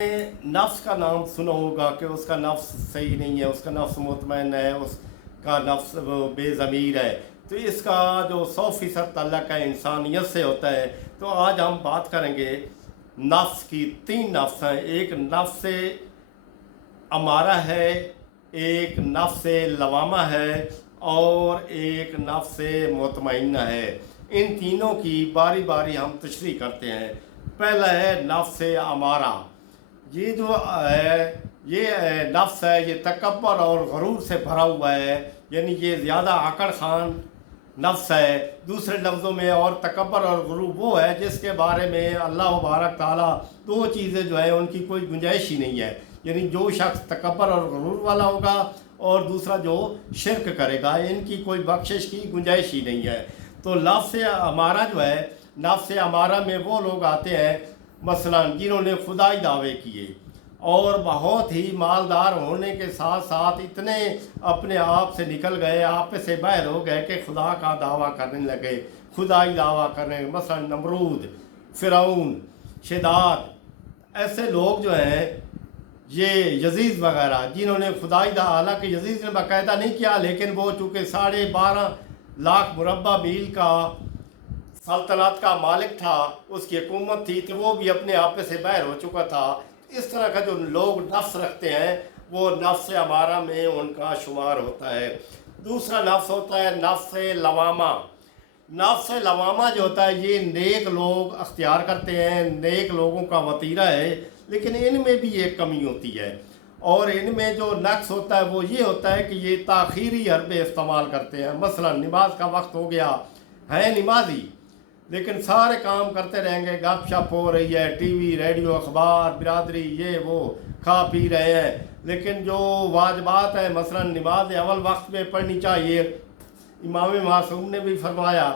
नफ्स का नाम सुना होगा कि उसका नफ्स सही नहीं है, उसका नफ्स मुतमईन है, उसका नफ्स बेज़मीर है। तो इसका जो 100% ताल्लुक़ है इंसानियत से होता है। तो आज हम बात करेंगे नफ्स की। 3 नफ्स हैं, एक नफ्स अमारा है, एक नफ्स लवामा है और एक नफ्स मुतमईन्ना है। इन तीनों की बारी बारी हम तशरीह करते हैं। पहला है नफ्स अमारा। ये जो है ये नफ्स है, ये तकब्बर और गरूर से भरा हुआ है, यानी ये ज़्यादा आकड़ खान नफ्स है। दूसरे लफ्ज़ों में और तकब्बर और गरूर वो है जिसके बारे में अल्लाह मुबारक ताला 2 चीज़ें जो है उनकी कोई गुंजाइश ही नहीं है। यानी जो शख्स तकब्बर और गरूर वाला होगा और दूसरा जो शिरक करेगा, इनकी कोई बख्शिश की गुंजाइश ही नहीं है। तो नफ्स अमारा जो है, नफ्स अमारा में वो लोग आते हैं मसलन जिन्होंने खुदाई दावे किए और बहुत ही मालदार होने के साथ साथ इतने अपने आप से निकल गए, आप से बाहर हो गए कि खुदा का दावा करने लगे, खुदाई दावा करने। मसलन नमरूद, फ़िरौन, शिदाद, ऐसे लोग जो हैं, ये यजीज़ वगैरह जिन्होंने खुदाई दा, हालांकि यजीज़ ने बाकायदा नहीं किया, लेकिन वो चूँकि 12.5 लाख मुरबा मील का सल्तनत का मालिक था, उसकी हुकूमत थी, तो वो भी अपने आप से बाहर हो चुका था। इस तरह का जो लोग नफ्स रखते हैं वो नफ्स अमारा में उनका शुमार होता है। दूसरा नफ्स होता है नफ्स लवामा। नफ्स लवामा जो होता है ये नेक लोग अख्तियार करते हैं, नेक लोगों का वतीरा है, लेकिन इनमें भी एक कमी होती है। और इनमें जो नक्स होता है वो ये होता है कि ये ताख़ीरी हरबे इस्तेमाल करते हैं। मसलन नमाज का वक्त हो गया, है नमाजी, लेकिन सारे काम करते रहेंगे, गप शप हो रही है, टीवी, रेडियो, अखबार, बिरादरी, ये वो, खा पी रहे हैं, लेकिन जो वाजबात है मसलन नमाज अव्वल वक्त में पढ़नी चाहिए। इमाम मासूम ने भी फरमाया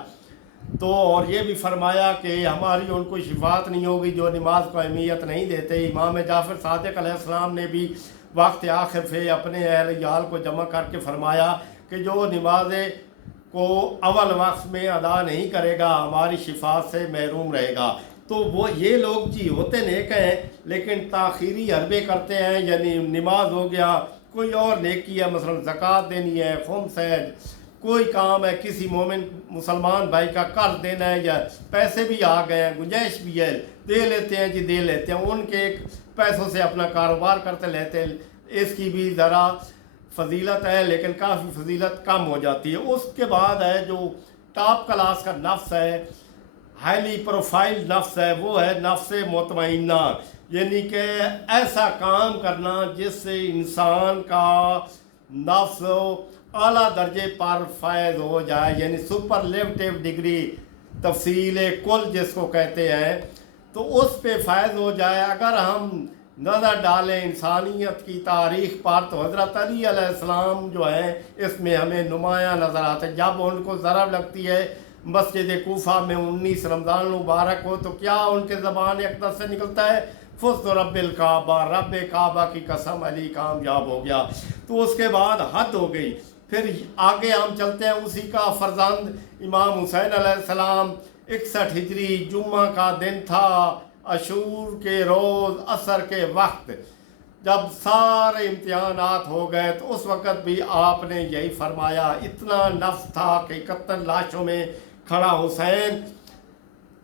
तो, और ये भी फरमाया कि हमारी उनको शिफात नहीं होगी जो नमाज को अहमियत नहीं देते। इमाम जाफ़र सादिक़ अलैहिस्सलाम ने भी वक्त आखिर से अपने अहल याल को जमा करके फरमाया कि जो नमाज को अव्वल वक्त में अदा नहीं करेगा हमारी शिफात से महरूम रहेगा। तो वो ये लोग जी होते नेक हैं लेकिन ताख़ीरी हरबे करते हैं, यानी नमाज हो गया, कोई और नेकी है, मसलन ज़कात देनी है, खुम्स है, कोई काम है, किसी मोमिन मुसलमान भाई का कर्ज देना है, या पैसे भी आ गए हैं, गुंजाइश भी है, दे लेते हैं जी, दे लेते हैं, उनके पैसों से अपना कारोबार करते लेते हैं। इसकी भी ज़रा फजीलत है, लेकिन काफ़ी फजीलत कम हो जाती है। उसके बाद है जो टॉप क्लास का नफ्स है, हाईली प्रोफाइल नफ्स है, वो है नफ्स मुतमईन्ना। यानी कि ऐसा काम करना जिससे इंसान का नफ्स आला दर्जे पर फायद हो जाए, यानी सुपरलेटिव डिग्री, तफसील कुल जिसको कहते हैं, तो उस पे फायद हो जाए। अगर हम नज़र डालें इंसानियत की तारीख़ पर तो हज़रत अली अलैहिस्सलाम जो है इसमें हमें नुमायाँ नज़र आते हैं। जब उनको ज़रब लगती है मस्जिद कूफा में 19 रमज़ान मुबारक हो, तो क्या उनके ज़बान अक़दस से निकलता है, फ़ुज़्तु रब्बिल काबा, रब्बे काबा की कसम, अली कामयाब हो गया। तो उसके बाद हद हो गई। फिर आगे हम चलते हैं, उसी का फ़र्जंद इमाम हुसैन अलैहिस्सलाम 61 हिजरी जुम्मा का दिन था, अशूर के रोज़ असर के वक्त जब सारे इम्तिहानात हो गए, तो उस वक़्त भी आपने यही फरमाया। इतना नफ्स था कि 71 लाशों में खड़ा हुसैन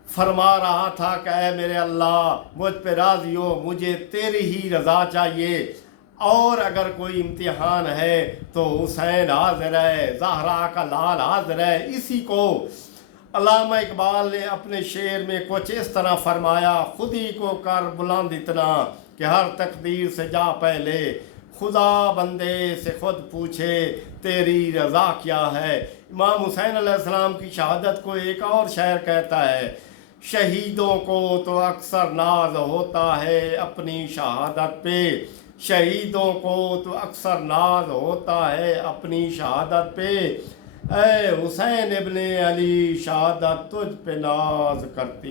फरमा रहा था कि ऐ मेरे अल्लाह मुझ पे राज़ी हो, मुझे तेरी ही रज़ा चाहिए, और अगर कोई इम्तिहान है तो हुसैन हाज़िर है, ज़हरा का लाल हाज़िर है। इसी को अल्लामा इकबाल ने अपने शेर में कुछ इस तरह फरमाया, खुद ही को कर बुलंद इतना कि हर तकदीर से जा पहले, खुदा बंदे से खुद पूछे तेरी रज़ा क्या है। इमाम हुसैन अलैहिस्सलाम की शहादत को एक और शायर कहता है, शहीदों को तो अक्सर नाज होता है अपनी शहादत पे, शहीदों को तो अक्सर नाज होता है अपनी शहादत पे, ऐ हुसैन इब्ने अली शहादत तुझ पे नाज करती।